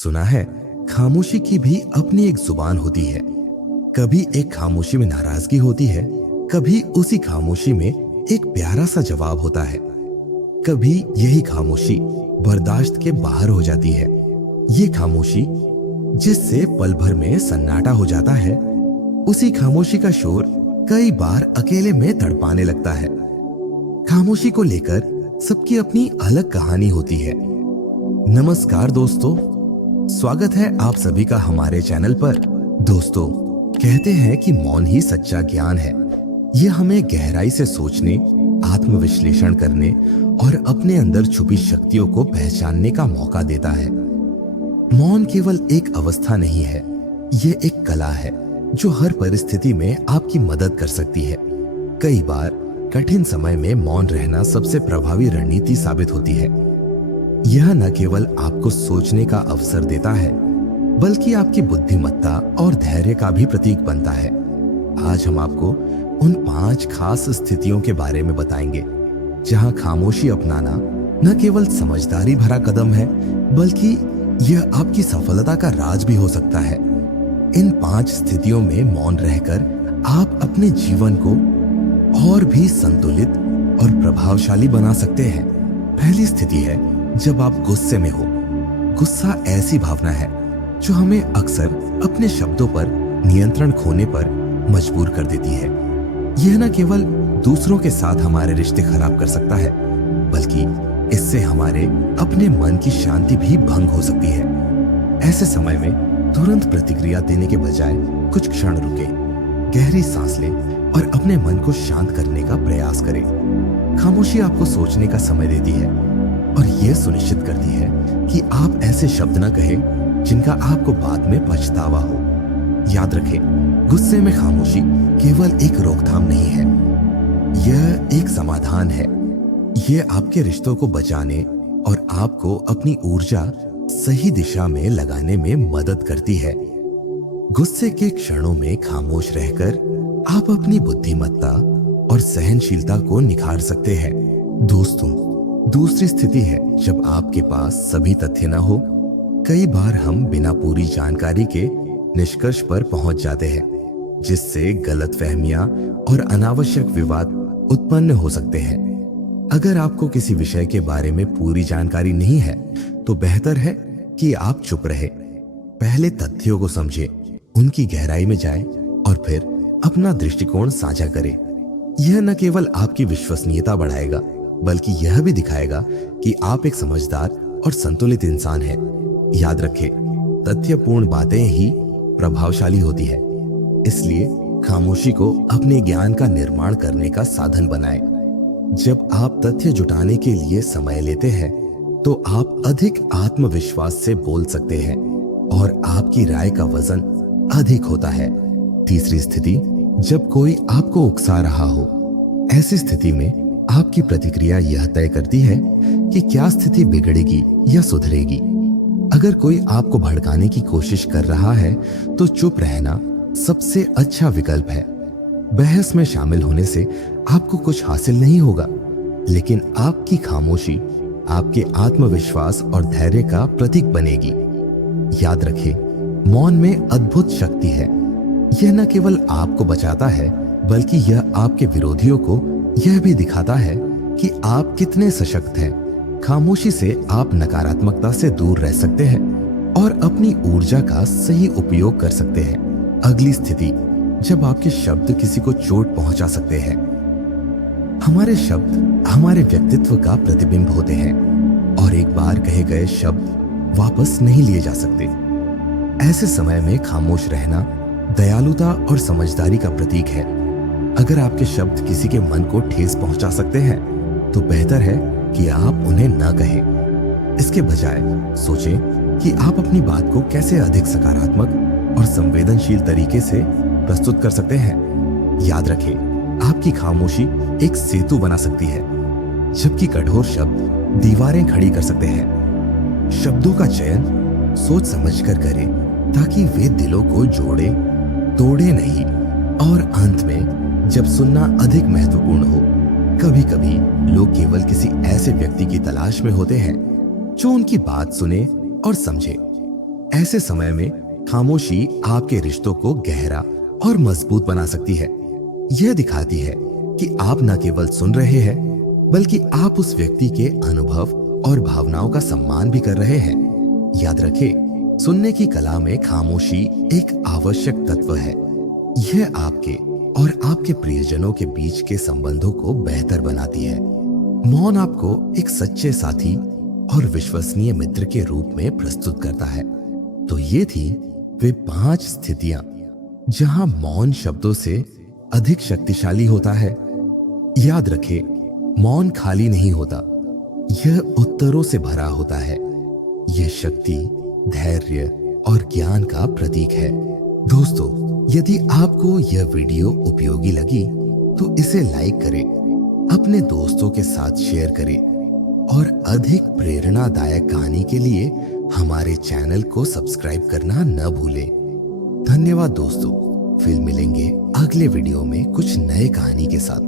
सुना है खामोशी की भी अपनी एक जुबान होती है। कभी एक खामोशी में नाराजगी होती है, कभी उसी खामोशी में एक प्यारा सा जवाब होता है, कभी यही खामोशी बर्दाश्त के बाहर हो जाती है। ये खामोशी जिससे पल भर में सन्नाटा हो जाता है, उसी खामोशी का शोर कई बार अकेले में तड़पाने लगता है। खामोशी को लेकर सबकी अपनी अलग कहानी होती है। नमस्कार दोस्तों, स्वागत है आप सभी का हमारे चैनल पर। दोस्तों, कहते हैं कि मौन ही सच्चा ज्ञान है। ये हमें गहराई से सोचने, आत्मविश्लेषण करने और अपने अंदर छुपी शक्तियों को पहचानने का मौका देता है। मौन केवल एक अवस्था नहीं है, ये एक कला है जो हर परिस्थिति में आपकी मदद कर सकती है। कई बार कठिन समय में मौन रहना सबसे प्रभावी रणनीति साबित होती है। यह न केवल आपको सोचने का अवसर देता है, बल्कि आपकी बुद्धिमत्ता और धैर्य का भी प्रतीक बनता है। आज हम आपको उन 5 खास स्थितियों के बारे में बताएंगे जहां खामोशी अपनाना न केवल समझदारी भरा कदम है, बल्कि यह आपकी सफलता का राज भी हो सकता है। इन 5 स्थितियों में मौन रहकर आप अपने जीवन को और भी संतुलित और प्रभावशाली बना सकते हैं। पहली स्थिति है जब आप गुस्से में हो। गुस्सा ऐसी भावना है जो हमें अक्सर अपने शब्दों पर नियंत्रण खोने पर मजबूर कर देती है। यह न केवल दूसरों के साथ हमारे रिश्ते खराब कर सकता है, बल्कि इससे हमारे अपने मन की शांति भी भंग हो सकती है। ऐसे समय में तुरंत प्रतिक्रिया देने के बजाय कुछ क्षण रुके, गहरी सांस लें और अपने मन को शांत करने का प्रयास करें। खामोशी आपको सोचने का समय देती है और यह सुनिश्चित करती है कि आप ऐसे शब्द न कहें जिनका आपको बाद में पछतावा हो। याद रखें, गुस्से में खामोशी केवल एक रोकथाम नहीं है, यह एक समाधान है। यह आपके रिश्तों को बचाने और आपको अपनी ऊर्जा सही दिशा में लगाने में मदद करती है। गुस्से के क्षणों में खामोश रहकर आप अपनी बुद्धिमत्ता और सहनशीलता को निखार सकते हैं। दोस्तों, दूसरी स्थिति है जब आपके पास सभी तथ्य न हो। कई बार हम बिना पूरी जानकारी के निष्कर्ष पर पहुंच जाते हैं, जिससे गलतफहमियां और अनावश्यक विवाद उत्पन्न हो सकते हैं। अगर आपको किसी विषय के बारे में पूरी जानकारी नहीं है, तो बेहतर है कि आप चुप रहे। पहले तथ्यों को समझें, उनकी गहराई में जाएं और फिर अपना दृष्टिकोण साझा करें। यह न केवल आपकी विश्वसनीयता बढ़ाएगा, बल्कि यह भी दिखाएगा कि आप एक समझदार और संतुलित इंसान हैं। याद रखें, तथ्यपूर्ण बातें ही प्रभावशाली होती है। इसलिए खामोशी को अपने ज्ञान का निर्माण करने का साधन बनाएं। जब आप तथ्य जुटाने के लिए समय लेते हैं, तो आप अधिक आत्मविश्वास से बोल सकते हैं और आपकी राय का वजन अधिक होता है। तीसरी स्थिति, जब कोई आपको उकसा रहा हो। ऐसी स्थिति में आपकी प्रतिक्रिया यह तय करती है कि क्या स्थिति बिगड़ेगी या सुधरेगी। अगर कोई आपको भड़काने की कोशिश कर रहा है, तो चुप रहना सबसे अच्छा विकल्प है। बहस में शामिल होने से आपको कुछ हासिल नहीं होगा, लेकिन आपकी खामोशी आपके आत्मविश्वास और धैर्य का प्रतीक बनेगी। याद रखें, मौन में अद्भुत शक्ति है। यह न केवल आपको बचाता है, बल्कि यह आपके विरोधियों को यह भी दिखाता है कि आप कितने सशक्त हैं। खामोशी से आप नकारात्मकता से दूर रह सकते हैं और अपनी ऊर्जा का सही उपयोग कर सकते हैं। अगली स्थिति, जब आपके शब्द किसी को चोट पहुंचा सकते हैं। हमारे शब्द हमारे व्यक्तित्व का प्रतिबिंब होते हैं और एक बार कहे गए शब्द वापस नहीं लिए जा सकते। ऐसे समय में खामोश रहना दयालुता और समझदारी का प्रतीक है। अगर आपके शब्द किसी के मन को ठेस पहुंचा सकते हैं, तो बेहतर है कि आप उन्हें न कहें। इसके बजाय सोचें कि आप अपनी बात को कैसे अधिक सकारात्मक और संवेदनशील तरीके से प्रस्तुत कर सकते हैं। याद रखें, आपकी खामोशी एक सेतु बना सकती है, जबकि कठोर शब्द दीवारें खड़ी कर सकते हैं। शब्दों का चयन सोच समझकर करें, ताकि वे दिलों को जोड़े, तोड़े नहीं। और अंत में, जब सुनना अधिक महत्वपूर्ण हो, कभी कभी लोग केवल किसी ऐसे व्यक्ति की तलाश में होते हैं जो उनकी बात सुने और समझे। ऐसे समय में खामोशी आपके रिश्तों को गहरा और मजबूत बना सकती है। यह दिखाती है कि आप न केवल सुन रहे हैं, बल्कि आप उस व्यक्ति के अनुभव और भावनाओं का सम्मान भी कर रहे हैं। याद रखें, सुनने की कला में खामोशी एक आवश्यक तत्व है। यह आपके और आपके प्रियजनों के बीच के संबंधों को बेहतर बनाती है। मौन आपको एक सच्चे साथी और विश्वसनीय मित्र के रूप में प्रस्तुत करता है। तो ये थी वे 5 स्थितियां जहां मौन शब्दों से अधिक शक्तिशाली होता है। याद रखें, मौन खाली नहीं होता, यह उत्तरों से भरा होता है। यह शक्ति, धैर्य और ज्ञान का प्रतीक है। दोस्तों, यदि आपको यह वीडियो उपयोगी लगी तो इसे लाइक करें, अपने दोस्तों के साथ शेयर करें और अधिक प्रेरणादायक कहानी के लिए हमारे चैनल को सब्सक्राइब करना न भूलें। धन्यवाद दोस्तों, फिर मिलेंगे अगले वीडियो में कुछ नए कहानी के साथ।